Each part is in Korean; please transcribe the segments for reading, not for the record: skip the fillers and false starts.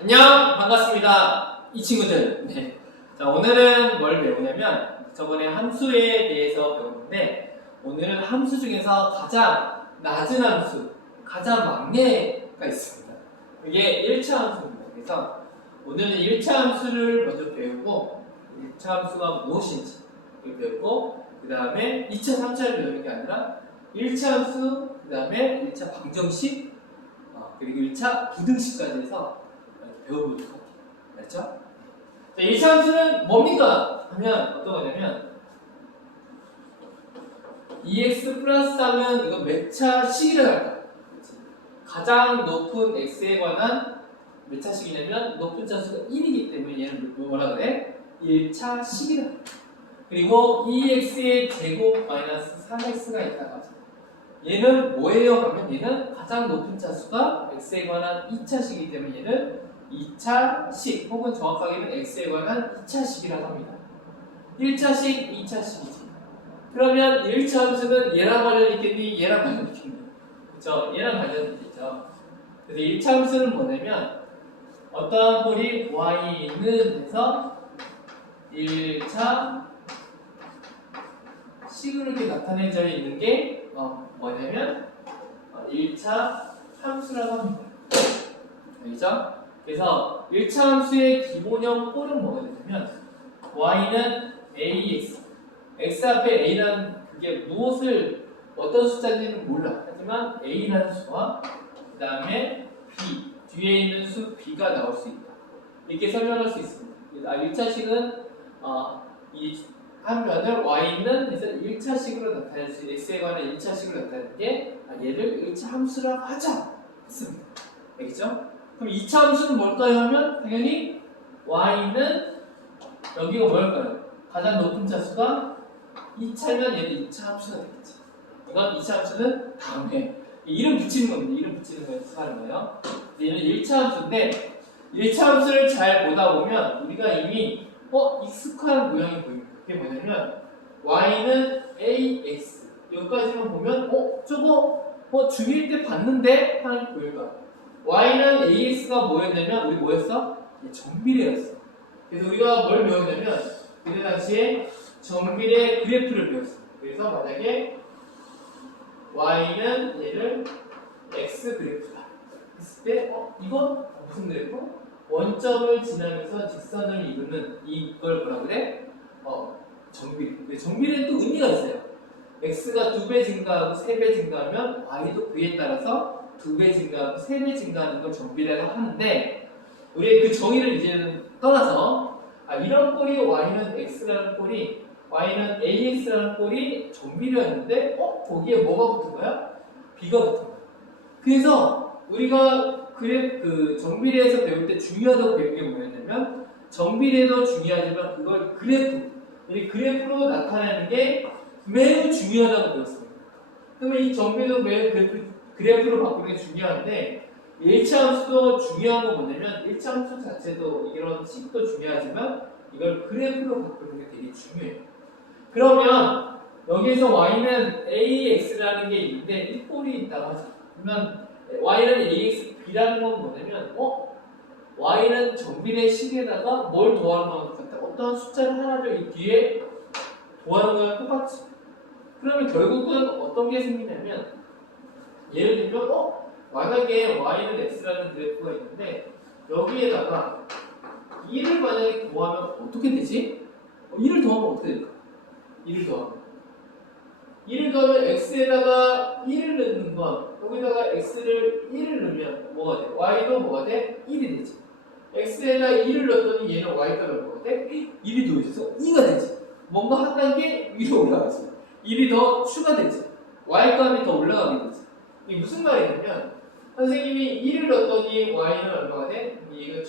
안녕, 반갑습니다. 이 친구들. 네. 자, 오늘은 뭘 배우냐면 저번에 함수에 대해서 배웠는데 오늘은 함수 중에서 가장 낮은 함수, 가장 막내가 있습니다. 이게 1차 함수입니다. 그래서 오늘은 1차 함수를 먼저 배우고 1차 함수가 무엇인지 배우고 그 다음에 2차, 3차를 배우는 게 아니라 1차 함수, 그 다음에 1차 방정식, 그리고 1차 부등식까지 해서 배워보도록 할게요. 알았죠? 자, 1차 함수는 뭡니까? 하면 어떤 거냐면 EX 플러스 하면 이거 몇 차식이라고 할까? 가장 높은 X에 관한 몇 차식이냐면 높은 차수가 1이기 때문에 얘는 뭐라 그래? 1차식이다. 그리고 2X의 제곱 마이너스 3X가 있다고 하죠. 얘는 뭐예요? 하면 얘는 가장 높은 차수가 X에 관한 2차식이기 때문에 얘는 2차식 혹은 정확하게는 X에 관한 2차식이라고 합니다. 1차식, 2차식이지. 그러면 1차 함수는 얘랑 관련이 있겠니? 얘랑 관련이 있겠니? 그쵸? 얘랑 관련이 있겠죠. 그래서 1차 함수는 뭐냐면 어떠한 꼴이 y는 해서 1차 식으로 이렇게 나타내져 있는 게 뭐냐면 1차 함수라고 합니다. 알겠죠? 그래서 1차 함수의 기본형 꼴은 뭐가 되냐면 y는 ax x 앞에 a라는 그게 무엇을 어떤 숫자인지는 몰라. 하지만 a라는 수와 그 다음에 b 뒤에 있는 수 b가 나올 수 있다. 이렇게 설명할 수 있습니다. 1차식은 이 한 변을 y는 해서 1차식으로 나타낼 수 있는 x에 관한 1차식으로 나타내는 게 얘를 1차 함수라고 하자 했습니다. 알겠죠? 그럼 2차 함수는 뭘까요? 하면 당연히 y는 여기가 뭘까요? 가장 높은 차수가 2차면 얘는 2차 함수가 되겠지. 이건 2차 함수는 다음에 이름 붙이는 겁니다. 이름 붙이는 거에서 하는 거예요. 얘는 1차 함수인데 1차 함수를 잘 보다 보면 우리가 이미 익숙한 모양이 보입니다. 그게 뭐냐면 y는 ax 여기까지만 보면 저거 중일 때 봤는데 하는 게 보일 거야. y는 ax가 뭐였냐면 우리 뭐였어? 정비례였어. 그래서 우리가 뭘 배웠냐면 그때 당시에 정비례 그래프를 배웠어. 그래서 만약에 y는 얘를 x 그래프다 했을 때 이건 무슨 그래프? 원점을 지나면서 직선을 이루는 이걸 뭐라 그래? 정비례. 정비례는 또 의미가 있어요. x가 2배 증가하고 3배 증가하면 y도 그에 따라서 2배 증가하고 3배 증가하는 걸 정비례라고 하는데 우리 그 정의를 이제는 떠나서 이런 꼴이 y는 x라는 꼴이 y는 ax라는 꼴이 정비례였는데 거기에 뭐가 붙은 거야? b가 붙은 거야. 그래서 우리가 그 정비례에서 배울 때 중요하다고 배운 게 뭐였냐면 정비례도 중요하지만 그걸 이 그래프로 나타내는 게 매우 중요하다고 배웠습니다. 그러면 이 정비도 매우 그래프로 바꾸는 게 중요한데 1차 함수도 중요한 건 뭐냐면 1차 함수 자체도 이런 식도 중요하지만 이걸 그래프로 바꾸는 게 되게 중요해요. 그러면 여기에서 y는 ax라는 게 있는데 이 꼴이 있다고 하죠. 그러면 y는 ax, b라는 건 뭐냐면 y는 정비례 식에다가 뭘 더하는 거랑 똑같다. 어떤 숫자를 하나를 이 뒤에 더하는 거랑 똑같지. 그러면 결국은 어떤 게 생기냐면 예를 들면 만약에 y는 x라는 그래프가 있는데 여기에다가 2를 만약에 더하면 어떻게 되지? 2를 더하면 어떻게 될까? 2를 더하면 x에다가 1을 넣는 건 여기다가 x를 1을 넣으면 뭐가 돼? y도 뭐가 돼? 1이 되지. x에다 1을 넣었더니 얘는 y값이 뭐가 돼? 1이 더해져서 2가 되지. 뭔가 한 단계 위로 올라가지. 1이 더 추가되지. y값이 더 올라가게 되지. 이게 무슨 말이냐면 선생님이 1을 넣었더니 y는 얼마가 돼? 이거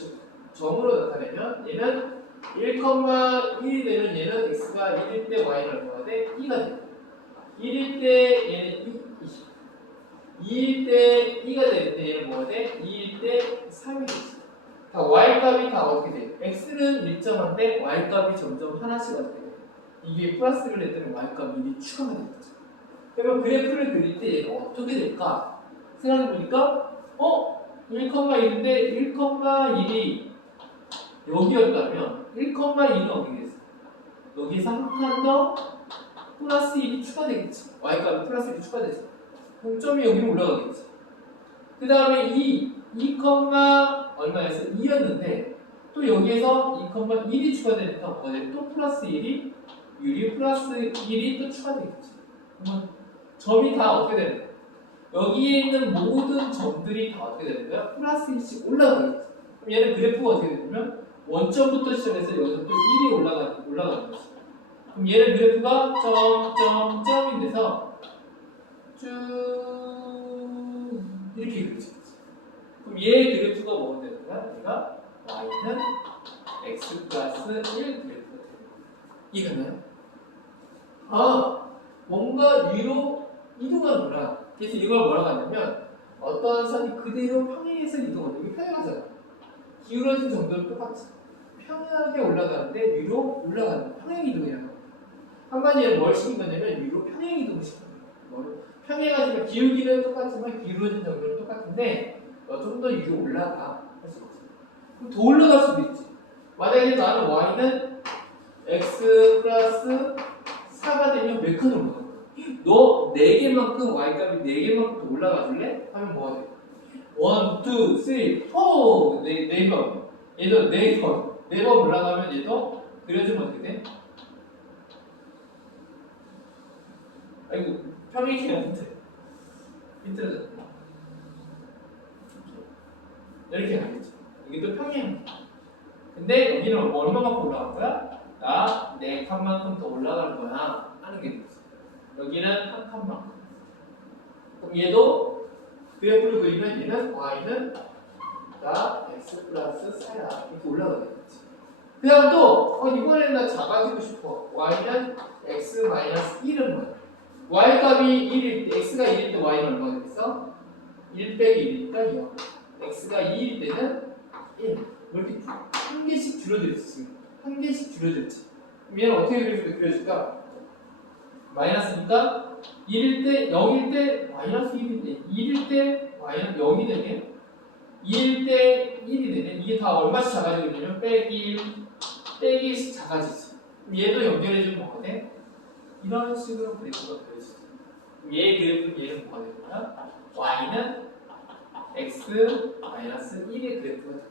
점으로 나타내면 얘는 1,1이 되면 얘는 x가 1일 때 y는 얼마가 돼? 2가 돼. 1일 때 얘는 2일 때 2가 되는데 얘는 뭐가 돼? 2일 때 3이 되지. 다 y값이 다 어떻게 돼? x는 일정한데 y값이 점점 하나씩 어떻게 돼? 이게 플러스를 냈더니 y값이 1이 추가가 되는 거죠. 그러면 그래프를 그릴 때 얘가 어떻게 될까? 생각해보니까 1,1인데 1,1이 여기였다면 1,2는 어디 됐어? 여기서 한 칸 더 플러스 1이 추가되겠지. y값이 플러스 1이 추가되지. 공점이 여기로 올라가겠지. 그 다음에 2, 얼마였어? 2였는데 또 여기에서 2,1이 추가되니까 뭐가 돼? 또 플러스 1이 유리 플러스 1이 또 추가되겠지. 그러면 점이 다 어떻게 되는 거야? 여기에 있는 모든 점들이 다 어떻게 되는 거야? 플러스 1씩 올라가겠지. 그럼 얘는 그래프가 어떻게 되냐면 원점부터 시작해서 여기서 또 1이 올라가는 거지. 그럼 얘는 그래프가 점이 돼서 쭉 이렇게 그려지겠지. 그럼 얘 그래프가 뭐가 되는 거야? 얘가 y는 x 플러스 1 그래프가 되는 거야. 이해가나요? 아, 뭔가 위로 이동하는구나. 그래서 이걸 뭐라고 하냐면 어떠한 선이 그대로 평행해서 이동하는 게 평행하잖아. 기울어진 정도는 똑같지. 평행하게 올라가는데 위로 올라가는 거야. 평행 이동이라는 거야. 한마디로 뭘 시킨 거냐면 위로 평행 이동을 시킨 거야. 평행하지만 기울기는 똑같지만 기울어진 정도는 똑같은데 좀 더 위로 올라가 할 수가 없어. 그럼 더 올라갈 수도 있지. 만약에 나는 y는 x 플러스 4가 되면 몇 칸으로 올라가? 너 4개만큼 y값이 4개만큼 더 올라가 줄래? 하면 뭐가 돼? 1, 2, 3, 4 네 번. 얘도 4번. 4번 올라가면 얘도 그려주면 어떻게 돼? 아이고 평행이야 힌트를 이렇게 가겠지. 이게 또 평행. 근데 여기는 얼마만큼 올라갈 거야? 나 4칸만큼 더 올라갈 거야 하는 게 되지. 여기는 한 칸만큼. 그럼 얘도 그래프를 그리면 얘는 y는 나 x 플러스 4야 이렇게 올라가겠지. 그 다음 또 이번에는 나 작아지고 싶어. y는 x 마이너스 1은 뭐야? y 값이 1일 때 x가 1일 때 y는 얼마가 되겠어? 1 빼기 1이니까 0. x가 2일 때는 1. 이렇게 한 개씩 줄어들지. 한 개씩 줄어들지. 그럼 얘는 어떻게 그려줄까? 마이너스니까 1일 때 0일 때 마이너스 1일 때 1일 때 y는 0이 되면 2일 때 1이 되면 이게 다 얼마씩 작아지고 있냐면 빼기 1, 빼기 1씩 작아지지. 그럼 얘도 연결해주면 뭐가 돼? 이런 식으로 그래프가 그려지지. 얘 그래프는 얘는 뭐가 되는 거야? y는 x 마이너스 1의 그래프가 됩니다.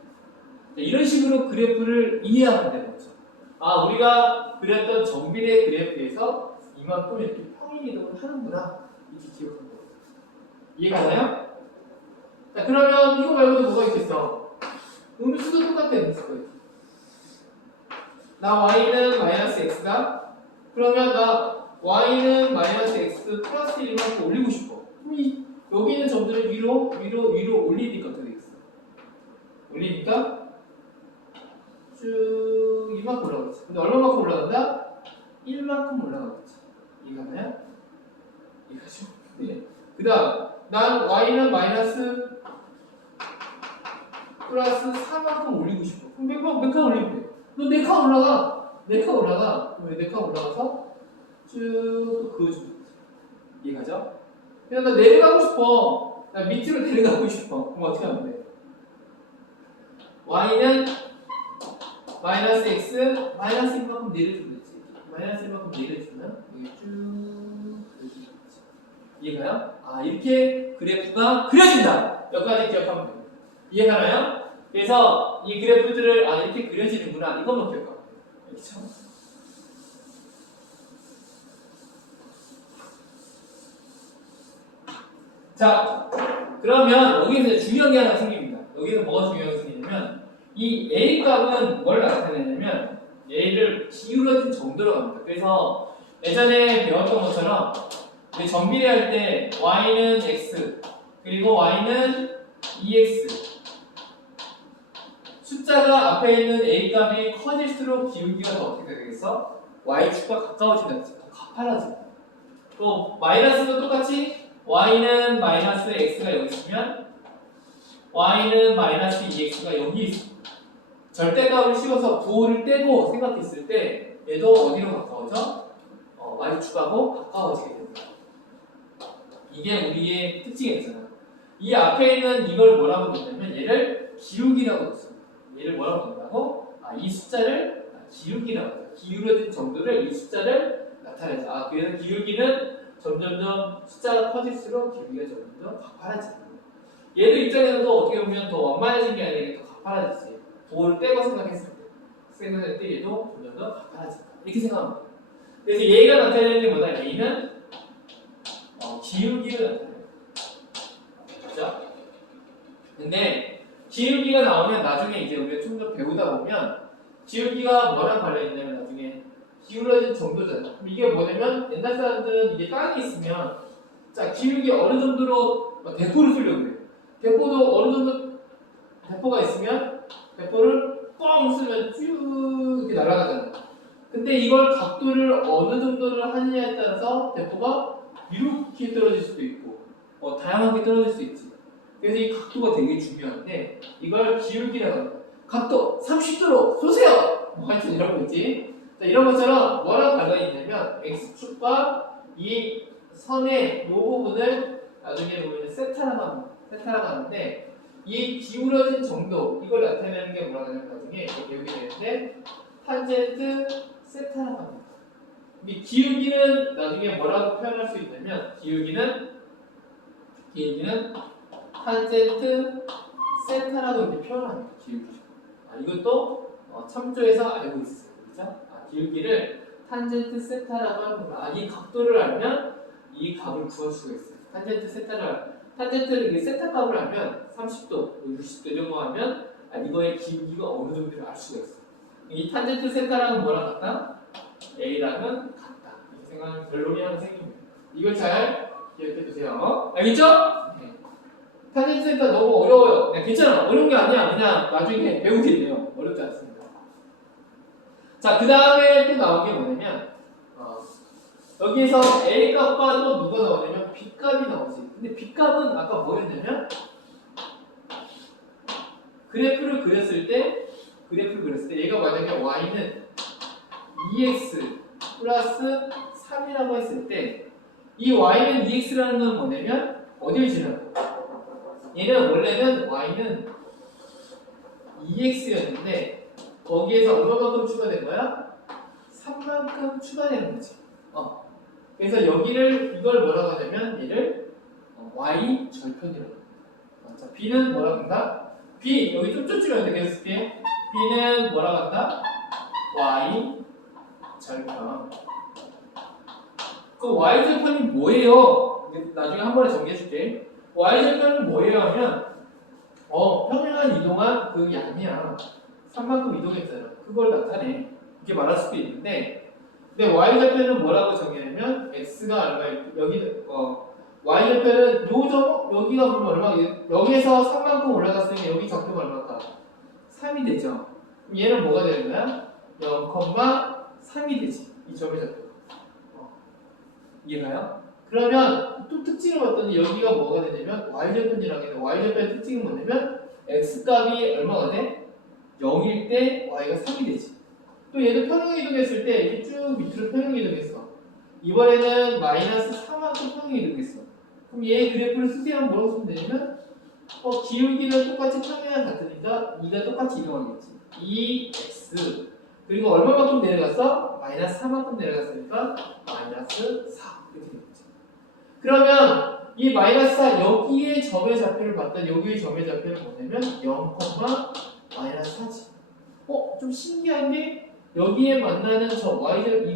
이런 식으로 그래프를 이해하면 되는 거죠. 아, 우리가 그렸던 정비례 그래프에서 이만큼 이렇게 평행이동을 하는구나. 이렇게 기억하는 거예요. 이해가나요? 자, 그러면 이거 말고도 뭐가 있겠어? 음수도 똑같아, 음수가. 나 y는 마이너스 x다? 그러면 나 y는 마이너스 x 플러스 1만큼 올리고 싶어. 그럼 여기 있는 점들을 위로 올리니까 어떻게 되겠어? 올리니까 쭉 이만큼 올라가겠지. 근데 얼마만큼 올라간다? 1만큼 올라가겠지. 이해가나요? 이해가죠? 네. 그 다음 난 y는 마이너스 플러스 4만큼 올리고 싶어. 그럼 몇 칸 올리면 돼? 너 4칸 올라가. 4칸 올라가. 그럼 4칸 올라가서 쭉 그어주면 되지. 이해가죠? 그냥 나 내려가고 싶어. 나 밑으로 내려가고 싶어. 그럼 어떻게 하면 돼? y는 마이너스 x 마이너스 1만큼 내려주면 되지. 마이너스 1만큼 내려주면 여기 쭉 그려주면 되지. 이해가요? 아, 이렇게 그래프가 그려진다. 여기까지 기억하면 됩니다. 이해가나요? 그래서 이 그래프들을 이렇게 그려지는구나. 이것만 기억하면 돼요. 그렇죠? 자, 그러면 여기서 중요한 게 하나 생깁니다. 여기서 뭐가 중요한 게 생기냐면 이 A 값은 뭘 나타내냐면 A를 기울어진 정도로 갑니다. 그래서 예전에 배웠던 것처럼 정비례할 때 Y는 X 그리고 Y는 2X 숫자가 앞에 있는 A 값이 커질수록 기울기가 더 어떻게 되겠어? Y축과 가까워진다. 더 가파라진다. 또 마이너스도 똑같이 y는 마이너스 x가 여기 있으면 y는 마이너스 2x가 여기 있습니다. 절대값을 씌워서 부호를 떼고 생각했을 때 얘도 어디로 가까워져? y축하고 가까워지게 됩니다. 이게 우리의 특징이잖아. 이 앞에 있는 이걸 뭐라고 놓냐면 얘를 기울기라고 놓습니다. 얘를 뭐라고 놓는다고? 이 숫자를 기울기라고 해요. 기울어진 정도를 이 숫자를 나타내죠. 그래서 기울기는 점점점 숫자가 커질수록 기울기가 점점 가파라집니다. 얘도 입장에서도 어떻게 보면 더 완만해진 게 아니라 더 가파라지지. 도를 떼고 생각했을 때 얘도 점점 더 가파라진다. 이렇게 생각하면 돼요. 그래서 얘가 나타내는 게 뭐다? 얘는 기울기를 나타내요. 그렇죠? 근데 기울기가 나오면 나중에 이제 우리가 좀 더 배우다 보면 기울기가 뭐랑 관련있냐면 나중에 기울어진 정도잖아요. 이게 뭐냐면 옛날 사람들은 이게 땅이 있으면 자 기울기 어느 정도로 대포를 쓰려고 그래요. 대포도 어느 정도 대포가 있으면 대포를 뻥 쓰면 쭉 이렇게 날아가잖아요. 근데 이걸 각도를 어느 정도를 하느냐에 따라서 대포가 이렇게 떨어질 수도 있고 다양하게 떨어질 수 있지. 그래서 이 각도가 되게 중요한데 이걸 기울기라고 합니다. 각도 30도로 쏘세요! 하여튼 이런 거 있지. 자, 이런 것처럼 뭐랑 관련이 있냐면 X축과 이 선의 이 부분을 나중에 보면 세타라고 하는데 이 기울어진 정도 이걸 나타내는 게 뭐라고 하냐면 나중에 배우게 되는데 탄젠트 세타라고 합니다. 이 기울기는 나중에 뭐라고 표현할 수 있냐면 기울기는 탄젠트 세타라고 이렇게 표현합니다. 기울기. 이것도 참조해서 알고 있어요. 그렇죠? 기울기를 탄젠트 세타라고 합니다. 이 각도를 알면 이 값을 구할 수가 있어요. 탄젠트 탄젠트를 세타 값을 알면 30도, 60도 이런 거 하면 이거의 기울기가 어느 정도를 알 수가 있어요. 이 탄젠트 세타랑은 뭐랑 같다? A랑은 같다. 이렇게 생각하면 결론이 하나 생깁니다. 이걸 잘 기억해 두세요. 알겠죠? 네. 탄젠트 세타 너무 어려워요. 네, 괜찮아. 어려운 게 아니야. 그냥 나중에 배우게 돼요. 어렵지 않습니다. 자, 그 다음에 또 나온 게 뭐냐면 여기에서 A 값과 또 누가 나오냐면 B 값이 나오지. 근데 B 값은 아까 뭐였냐면 그래프를 그렸을 때 얘가 만약에 Y는 2x 플러스 3이라고 했을 때 이 Y는 2x라는 건 뭐냐면 어디를 지나고 얘는 원래는 Y는 2x였는데 거기에서 얼마만큼 추가된 거야? 3만큼 추가되는 거지. 그래서 이걸 뭐라고 하냐면 얘를 y 절편이라고 합니다. b는 뭐라고 한다? b 여기 좀 찍어야 돼. 계속 쓸게. b는 뭐라고 한다? y 절편. 그 y 절편이 뭐예요? 나중에 한 번에 정리해 줄게. y 절편은 뭐예요 하면 평행한 이동한 그 양이야. 3만큼 이동했잖아. 그걸 나타내. 이렇게 말할 수도 있는데 근데 y좌표는 뭐라고 정의하냐면 x가 얼마일 여기 y좌표는 여기가 보면 얼마 여기에서 3만큼 올라갔으면 여기 좌표가 얼마일까? 3이 되죠. 그럼 얘는 뭐가 되는 거야? 0,3이 되지. 이 점의 좌표. 이해가요? 그러면 또 특징을 봤더니 여기가 뭐가 되냐면 y좌표이라고 해요. y좌표의 특징은 뭐냐면 x값이 얼마가 돼? 0일 때 y가 3이 되지. 또 얘도 평행 이동했을 때 이렇게 쭉 밑으로 평행 이동했어. 이번에는 마이너스 4만큼 평행 이동했어. 그럼 얘 그래프를 쓰세요. 뭐라고 쓰면 되냐면 기울기는 똑같이 평행랑 같으니까 2가 똑같이 이동하겠지. 2x 그리고 얼마만큼 내려갔어? 마이너스 4만큼 내려갔으니까 마이너스 4 이렇게 되겠지. 그러면 이 마이너스 4 여기에 점의 좌표를 봤더니 여기의 점의 좌표는 뭐냐면 0, 마이너스 4지. 좀 신기한 게 여기에 만나는 점 y절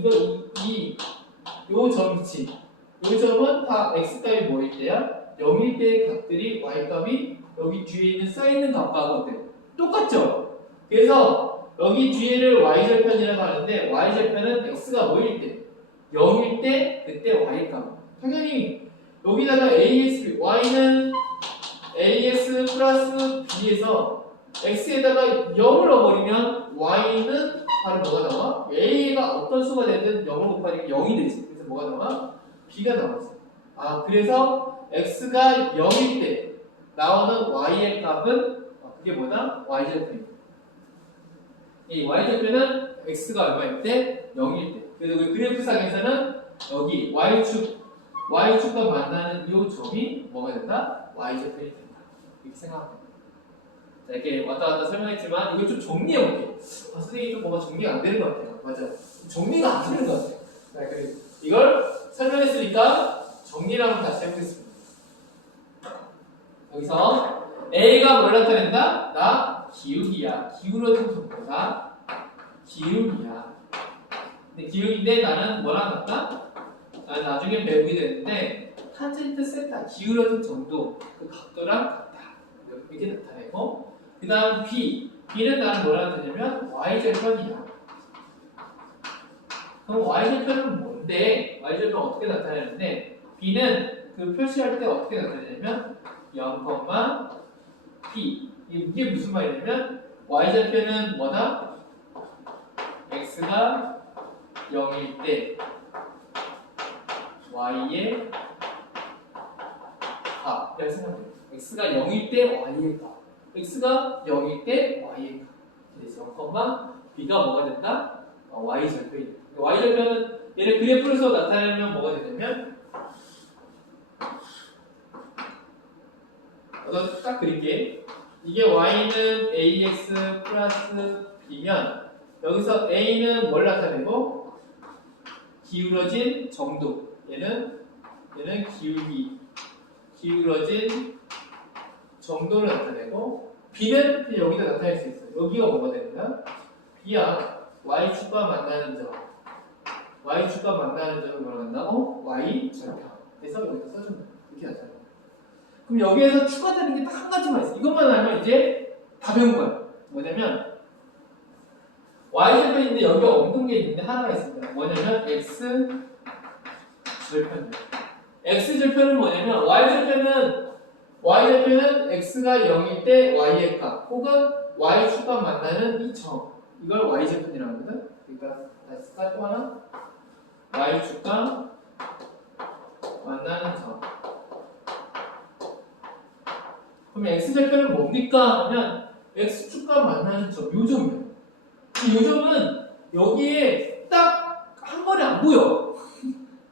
요 점이지. 요 점은 다 x값이 뭐일 때야? 0일 때의 값들이 y값이 여기 뒤에 있는 써있는 값하고 어때? 똑같죠? 그래서 여기 뒤에를 y절편이라고 하는데 y절편은 x가 뭐일 때? 0일 때 그때 y값. 당연히 여기다가 ax, y는 ax 플러스 b에서 x에다가 0을 넣어버리면 y는 바로 뭐가 나와? a가 어떤 수가 되든 0을 곱하니까 0이 되지. 그래서 뭐가 나와? b가 나왔어. 그래서 x가 0일 때 나오는 y의 값은 그게 뭐다? y절편입니다. 이 y절편은 x가 얼마일 때? 0일 때. 그래서 우리 그래프상에서는 여기 y축과 만나는 이 점이 뭐가 된다? y절편이 된다. 이렇게 생각하면 됩니다. 자, 이렇게 왔다 갔다 설명했지만 이걸 좀 정리해볼게요. 선생님이 좀 뭐가 정리가 안 되는 것 같아요. 맞아. 정리가 안 되는 것 같아요. 자, 그리고 이걸 설명했으니까 정리를 한번 다시 해보겠습니다. 여기서 A가 뭘 나타낸다? 나 기울기야. 기울어진 정도다. 기울기야. 근데 기울기인데 나는 뭐랑 같다? 나는 나중에 배우게 되는데 탄젠트 세타, 기울어진 정도, 그 각도랑 같다. 이렇게 나타내고 그 다음 B, B는 나는 뭐라 나타내냐면 Y절편이야. 그럼 Y절편은 뭔데? Y절편 어떻게 나타내는데 B는 그 표시할 때 어떻게 나타내냐면 0, P. 이게 무슨 말이냐면 Y절편은 뭐다? X가 0일 때 Y의 값. 이렇게 생각해요. X가 0일 때 Y의 값. X가 0일 때 Y의 값. 그래서 0, B가 뭐가 된다? Y절편이 된다. Y절편은 얘를 그래프를 써 나타내면 뭐가 되냐면 딱 그릴게. 이게 Y는 AX 플러스 B면 여기서 A는 뭘 나타내고 기울어진 정도. 얘는 기울어진 정도를 나타내고 B는 여기다 나타낼 수 있어요. 여기가 뭐가 되는가? B야. Y축과 만나는 점. Y축과 만나는 점을 뭐라 한다고? Y절편. 그래서 여기다 써주면 돼. 이렇게 나타내. 그럼 여기에서 추가되는 게 딱 한 가지만 있어. 이것만 알면 이제 다 배운 거야. 뭐냐면 Y절편인데 여기가 없는 게 있는데 하나가 있습니다. 뭐냐면 X절편이에요. X절편은 뭐냐면 Y절편은 X가 0일 때 Y의 값 혹은 Y축과 만나는 이 점. 이걸 Y절편이라고 하거든. 그러니까 다시 또 하나 Y축과 만나는 점. 그럼 X절편은 뭡니까? 하면 X축과 만나는 점, 요 점이에요. 요 점은 여기에 딱 한 번에 안 보여.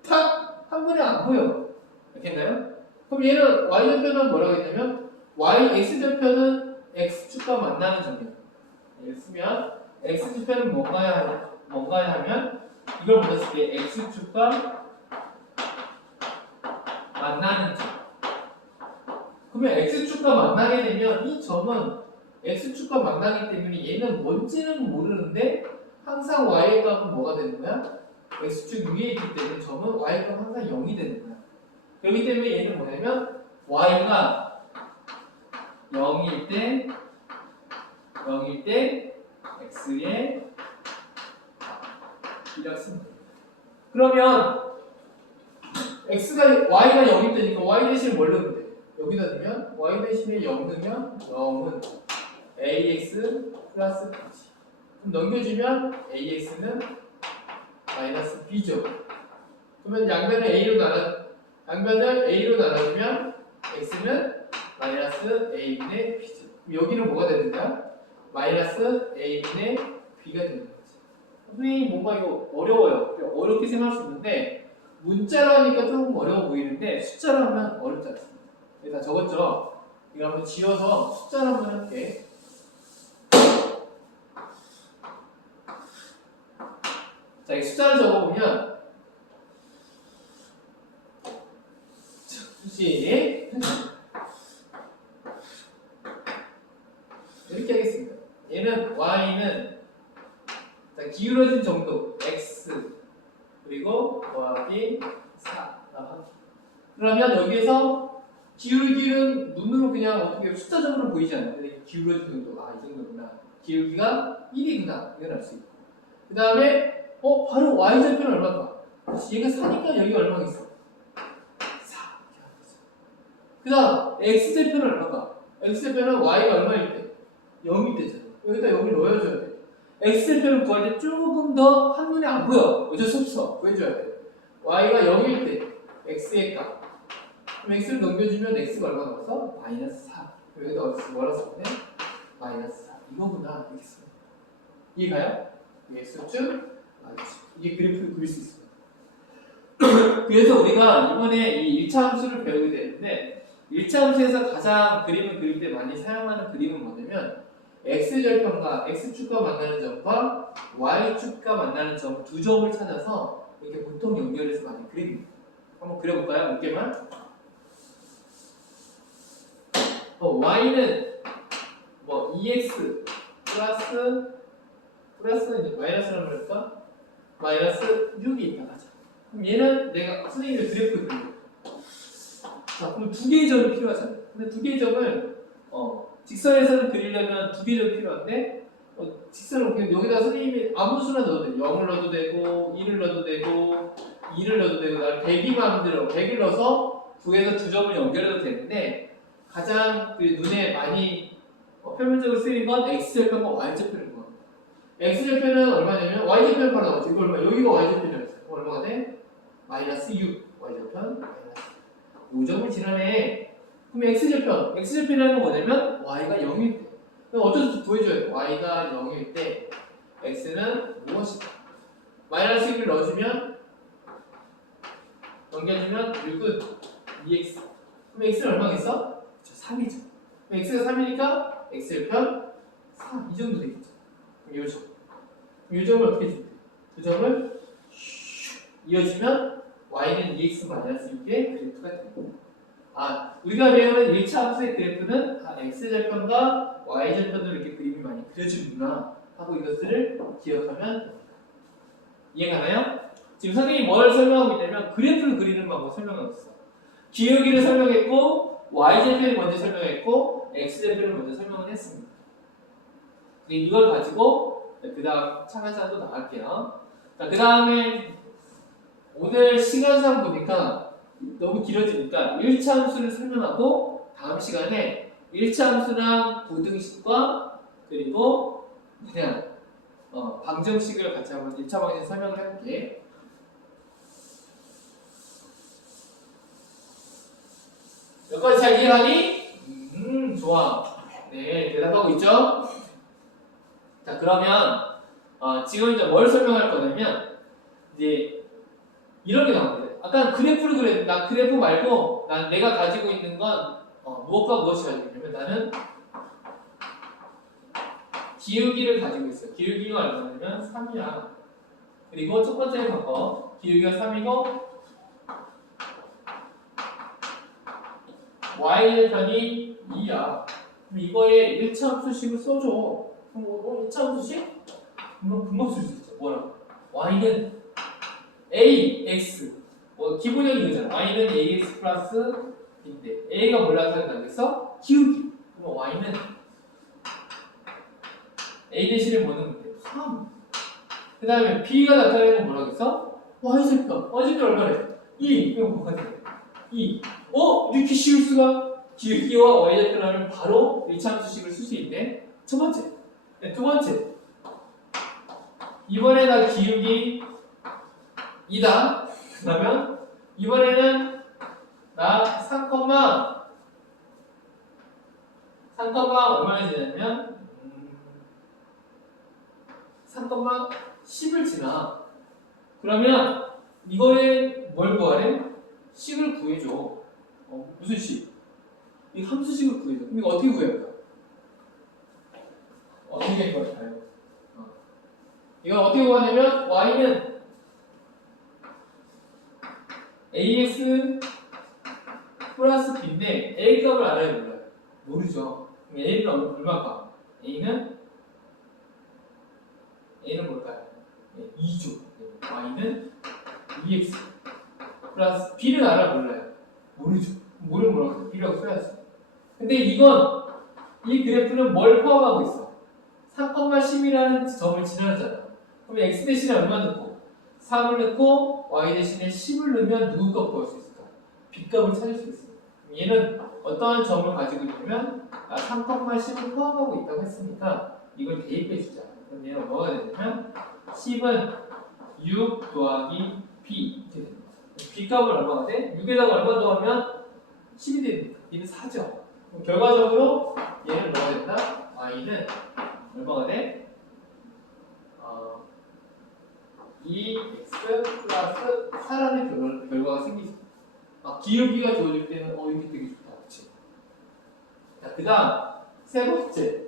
딱 한 번에 안 보여. 알겠나요? 그럼 얘는 Y절편은 뭐라고 했냐면 X절편은 X축과 만나는 점이에요. 쓰면 X절편은 뭔가야 하면 이걸 먼저 쓸게. X축과 만나는 점. 그러면 X축과 만나게 되면 이 점은 X축과 만나기 때문에 얘는 뭔지는 모르는데 항상 Y의 값은 뭐가 되는 거야? X축 위에 있기 때문에 점은 Y의 값은 항상 0이 되는 거야. 그렇기 때문에 얘는 뭐냐면 Y가 0일 때 X의 이라고 쓰면 됩니다. 그러면 Y가 0일 때니까 Y 대신에 뭘 넣으면 돼? 여기다 넣으면 Y 대신에 0 넣으면 0은 AX 플러스 B지. 그럼 넘겨주면 AX는 마이너스 B죠. 그러면 양변을 A로 나눠주면 X는 마이너스 A분의 B죠. 그럼 여기는 뭐가 되는가? 마이너스 A분의 B가 되는 거지. 선생님 뭔가 이거 어려워요. 어렵게 생각할 수 있는데 문자로 하니까 조금 어려워 보이는데 숫자로 하면 어렵지 않습니다. 여기다 적었죠? 이거 한번 지워서 숫자로 한번 해볼게. 자, 이 숫자를 적어보면 이렇게 하겠습니다. 얘는 Y는 기울어진 정도 X 그리고 더하기 4 그러면 여기에서 기울기는 눈으로 그냥 어떻게 숫자적으로 보이지 않아요. 기울어진 정도, 이 정도구나. 기울기가 1이구나. 이걸 알 수 있고. 그 다음에 바로 Y절편은 얼마일까? 얘가 4니까 여기 얼마겠어? 4. 그 다음 X절편은 얼마일까? X절편은 Y가 얼마일 때? 0일 때잖아. 여기다 0을 넣어줘야 돼. X절편을 구할 때 조금 더 한눈에 안 보여. 어쩔 수 없어. 구해줘야 돼. Y가 0일 때 X의 값. 그럼 X를 넘겨주면 X가 얼마 나왔어? 마이너스 4. 여기다 뭐라 썼네? 마이너스 4. 이거구나. 이렇게 써. 이해가요? X축, Y축. 이게 그래프를 그릴 수 있습니다. 그래서 우리가 이번에 이 1차 함수를 배우게 되는데 1차함수에서 가장 그림을 그릴 때 많이 사용하는 그림은 뭐냐면 x절편과 x축과 만나는 점과 y축과 만나는 점 두 점을 찾아서 이렇게 보통 연결해서 많이 그립니다. 한번 그려볼까요? 몇 개만? y는 뭐 2x 플러스 이제 마이너스라는 거니까 마이너스 6이 있다 하자. 그럼 얘는 내가 선생님의 그래프를 그려. 자, 그럼 두 개의 점이 필요하잖아요. 근데 두 개의 점을 직선에서는 그리려면 두 개의 점이 필요한데 직선을 그냥 여기다 선생님이 아무 수나 넣어도 돼요. 0을 넣어도 되고 1을 넣어도 되고 2를 넣어도 되고 나는 100이 마음대로 100을 넣어서 구에서 두 점을 연결해도 되는데 가장 그 눈에 많이 표면적으로 쓰이는 건 x절편과 y절편인 겁니다. x절편은 얼마냐면 y절편은 바로 나오죠. 이거 얼마? 여기가 y절편이었어요. 얼마가 돼? 마이너스 6 y절편 마이너스 5점을 지나네. 그럼 x절편이라는 건 뭐냐면 y가 0일 때. 그럼 어쩔 수 구해줘야 돼. y가 0일 때 x는 무엇이다? 마이너스 1을 넣어주면 넘겨주면 6은 2x. 그럼 x는 얼마겠어? 3이죠. 그럼 x가 3이니까 x절편 3. 이 정도 되겠죠. 그럼 이 점. 그럼 이 점을 어떻게 줄게? 두 점을 이어주면 y는 2x 마이너스 6의 그래프가 됩니다. 우리가 배우는 1차 함수의 그래프는 x절편과 y절편으로 이렇게 그림이 많이 그려지는구나 하고 이것들을 기억하면 됩니다. 이해가나요? 지금 선생님이 뭘 설명하고 있냐면 그래프를 그리는 방법 설명하고 있어. 기울기를 설명했고 y절편을 먼저 설명했고 x절편을 먼저 설명을 했습니다. 이걸 가지고 그 다음 차근차근 또 나갈게요. 그 다음에 오늘 시간상 보니까 너무 길어지니까 1차 함수를 설명하고 다음 시간에 1차 함수랑 부등식과 그리고 그냥 방정식을 같이 한번 1차 방정식 설명을 해볼게. 여기까지 잘 이해하니? 좋아. 네, 대답하고 있죠? 자, 그러면 지금 이제 뭘 설명할 거냐면 이제 이런 게 나옵니다. 아까 그래프를 그렸는데 나 그래프 말고 난 내가 가지고 있는 건 무엇과 무엇이 가지고 있냐면 나는 기울기를 가지고 있어요. 기울기가 얼마냐면 3이야. 그리고 첫 번째를 바꿔. 기울기가 3이고 y절편이 2야. 그럼 이거에 1차 함수식을 써줘. 그럼 1차 함수식? 금방 쓸 수 있어. 뭐라고? y는 ax 기본적인 거잖아. y는 ax 플러스 b인데 a가 뭘 나타낸다겠어? 기울기. 그럼 y는 a 대신에 뭐 넣으면 돼? 3. 그 다음에 b가 나타내는 건 뭐라겠어? y절편. y절편 얼마래? 2. 이거 뭐가 돼? 2. 이렇게 쉬울 수가? 기울기와 y절편을 바로 1차 함수식을 쓸 수 있네. 첫 번째. 네, 두 번째. 이번에 나 기울기 2다. 그러면 이번에는 나 3, 얼마나 지나냐면 3,10을 지나. 그러면 이거에 뭘 구하래? 식을 구해줘. 무슨 식? 이 함수식을 구해줘. 그럼 이거 어떻게 구할까? 어떻게 구할까요? 이건 어떻게 구하냐면 y는 ax 플러스 b인데 a 값을 알아야 몰라요. 모르죠. 그럼 a는 얼마일까? a는 뭘까요? 2죠. y는 2x 플러스 b는 알아 몰라요. 모르죠. 모르면 뭐라고 b라고 써야지. 근데 이건 이 그래프는 뭘 포함하고 있어? 3,10이라는 점을 지나잖아. 그럼 x 대신에 얼마 넣고 3을 넣고 y 대신에 10을 넣으면 누구 값 구할 수 있을까? b 값을 찾을 수 있습니다. 얘는 어떠한 점을 가지고 있냐면 3,10을 포함하고 있다고 했으니까 이걸 대입해 주자. 그럼 얘는 뭐가 되냐면 10은 6 더하기 b 이렇게 됩니다. b 값은 얼마가 돼? 6에다가 얼마 더하면 10이 됩니다. 얘는 4죠. 그럼 결과적으로 얘는 뭐가 된다? y는 얼마가 돼? 2x 플러스 4라는 결과가 생기죠. 기울기가 주어질 때는 이게 되게 좋다. 그치? 자, 그 다음 세 번째.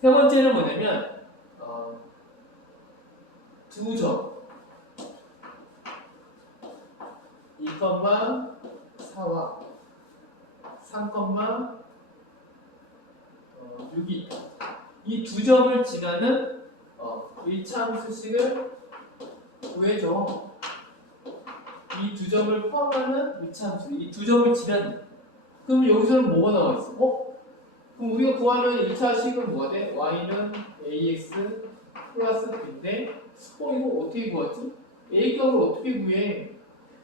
세 번째는 뭐냐면 두 점 2,4와 3,6이 이 두 점을 지나는 1차 함수식을 구해줘. 이 두 점을 포함하는 1차 함수, 이 두 점을 지나는. 그럼 여기서는 뭐가 나와 있어? 그럼 우리가 구하는 1차 식은 뭐가 돼? y는 ax 플러스 b인데 이거 어떻게 구하지? a 값을 어떻게 구해?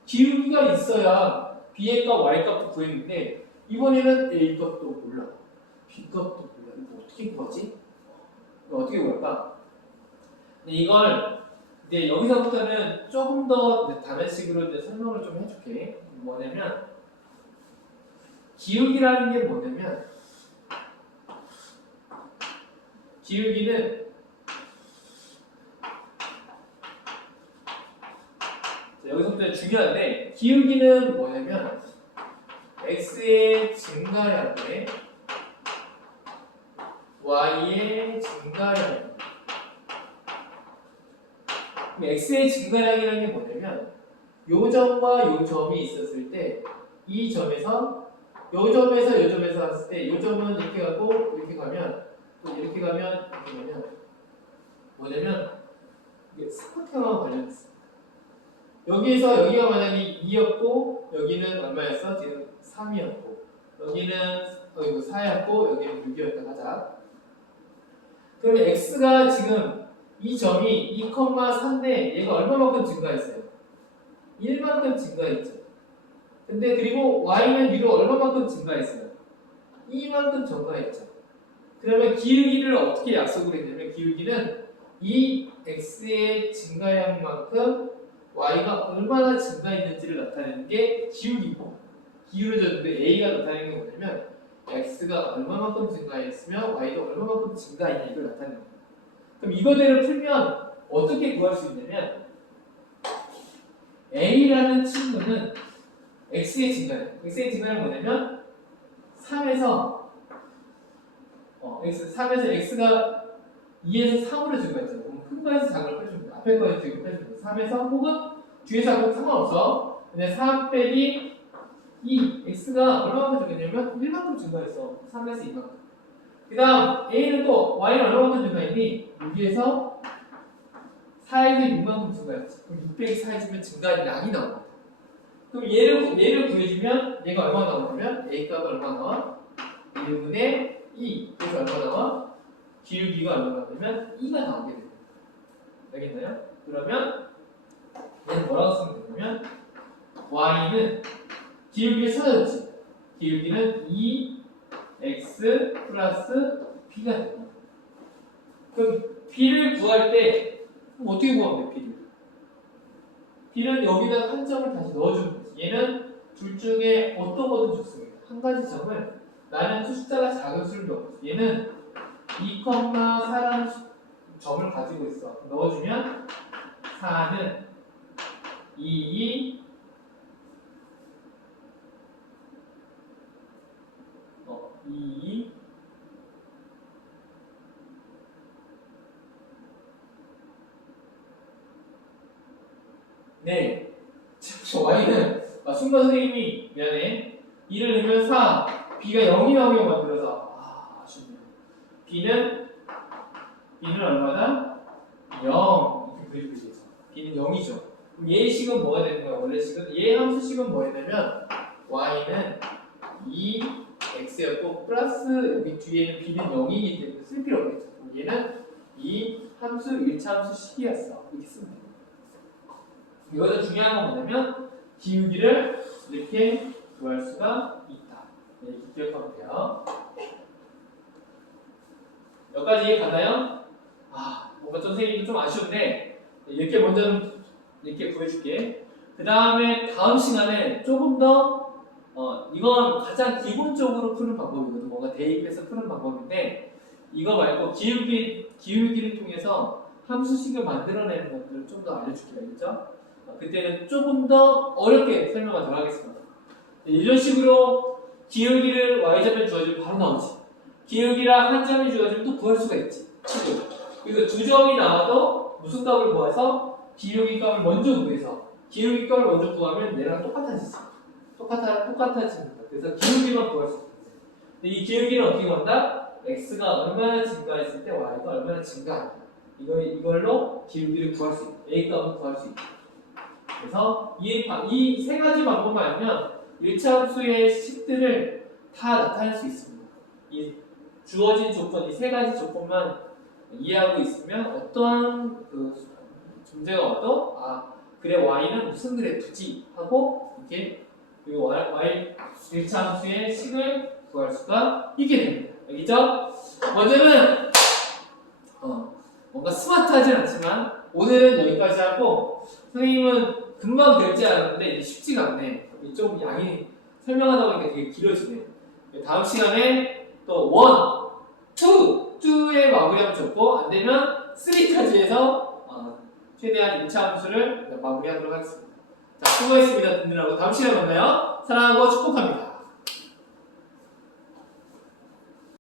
기울기가 있어야 b의 값, y 값도 구했는데 이번에는 a 값도 몰라, b 값도 몰라. 이거 어떻게 구하지? 이거 어떻게 구할까? 이걸 이제 여기서부터는 조금 더 다른 식으로 이제 설명을 좀 해줄게. 뭐냐면 기울기라는 게 뭐냐면 기울기는 여기서부터 중요한데 기울기는 뭐냐면 x의 증가량에 y의 증가량. 그럼 x의 증가량이라는 게 뭐냐면 요 점과 요 점이 있었을 때 이 점에서 요 점에서 요 점에서 왔을 때 요 점은 이렇게 가고 이렇게 가면 또 이렇게 가면 이렇게 가면 뭐냐면 이게 삼각형하고 관련있어. 여기에서 여기가 만약에 2였고 여기는 얼마였어? 지금 3이었고 여기는 4였고 여기는 6이었다 하자. 그러면 x가 지금 이 점이 2,3인데 얘가 얼마만큼 증가했어요? 1만큼 증가했죠. 근데 그리고 y는 위로 얼마만큼 증가했어요? 2만큼 증가했죠. 그러면 기울기를 어떻게 약속을 했냐면 기울기는 이 x의 증가량만큼 y가 얼마나 증가했는지를 나타내는 게 기울기고, 기울어졌는데 a가 나타내는 게 뭐냐면 x가 얼마만큼 증가했으며 y도 얼마만큼 증가했냐를 나타내는 거예요. 그럼 이거대로 풀면 어떻게 구할 수 있냐면 a라는 친구는 x의 증가량 뭐냐면 3에서 x가 2에서 3으로 증가했잖아요. 그럼 큰 거에서 작은 걸 빼주면 돼. 앞에 거에서 지금 빼주면 돼. 3에서 혹은 뒤에서 하면 상관없어. 근데 3 빼기 2, x가 얼마만큼 증가했냐면 1만큼 증가했어. 3에서 2만큼. 그 다음 a는 또 y는 얼마만큼 증가했니? 6에서 4에서 6만큼 증가했지. 그럼 6 빼기 4 해주면 증가한 양이 나옵니다. 그럼 얘를 구해주면 얘가 얼마 나오냐면 a 값은 얼마 나와? 1분의 2. 그래서 얼마 나와? 기울기가 얼마 나오냐면 2가 나오게 됩니다. 알겠나요? 그러면 얘는 뭐라고 쓰면 되냐면 y는 기울기를 찾았지. 기울기는 2x 플러스 b가 됩니다. 그럼 b를 구할 때 어떻게 구하면 돼? b는 여기다 한 점을 다시 넣어주는 거지. 얘는 둘 중에 어떤 거든 좋습니다. 한 가지 점을 나는 숫자가 작은 수를 넣고 얘는 2,4라는 점을 가지고 있어. 넣어주면 4는 2, 2 네. y는 순간 선생님이 미안해. 2를 넣으면 4, b가 0이 나오게 만들어서 아쉽네요. b는 얼마다? 0 이렇게 그리고 있어. b는 0이죠. 그럼 얘의 식은 뭐가 되는 거야? 원래 식은 얘의 함수식은 뭐였냐면 y는 2x였고 플러스 여기 뒤에는 b는 0이기 때문에 쓸 필요 없겠죠. 얘는 이 함수 1차 함수식이었어. 이렇게 쓰면 돼요. 여기서 중요한 건 뭐냐면 기울기를 이렇게 구할 수가 있다. 네, 이렇게 기억하면 돼요. 여기까지 갔나요? 뭔가 좀 선생님도 좀 아쉬운데 이렇게 먼저 이렇게 구해줄게. 그 다음에 다음 시간에 조금 더 이건 가장 기본적으로 푸는 방법이거든. 뭔가 대입해서 푸는 방법인데 이거 말고 기울기를 통해서 함수식을 만들어내는 것들을 좀 더 알려줄게. 알겠죠? 그때는 조금 더 어렵게 설명하도록 하겠습니다. 이런 식으로 기울기를 y점에 주어지면 바로 나오지. 기울기랑 한 점이 주어지면 또 구할 수가 있지. 그래서 두 점이 나와도 무슨 값을 구해서 기울기 값을 먼저 구해서 기울기 값을 먼저 구하면 얘랑 똑같아지지. 똑같아집니다. 그래서 기울기만 구할 수 있어요. 이 기울기는 어떻게 구한다? x가 얼마나 증가했을 때 y가 얼마나 증가한다. 이걸로 기울기를 구할 수 있다. a 값을 구할 수 있다. 그래서 이 세 가지 방법만 알면 1차 함수의 식들을 다 나타낼 수 있습니다. 이 주어진 조건, 이 세 가지 조건만 이해하고 있으면 어떠한 그 문제가 와도 그래 y는 무슨 그래프지 하고 이렇게 y 1차 함수의 식을 구할 수가 있게 됩니다. 알겠죠? 먼저는 뭔가 스마트하진 않지만 오늘은 여기까지 하고 선생님은 금방 될지 알았는데 쉽지가 않네. 좀 양이 설명하다 보니까 되게 길어지네. 다음 시간에 또 1, 2에 마무리하면 좋고 안되면 3까지 해서 최대한 1차 함수를 마무리하도록 하겠습니다. 자, 수고했습니다. 듣느라고 다음 시간에 만나요. 사랑하고 축복합니다.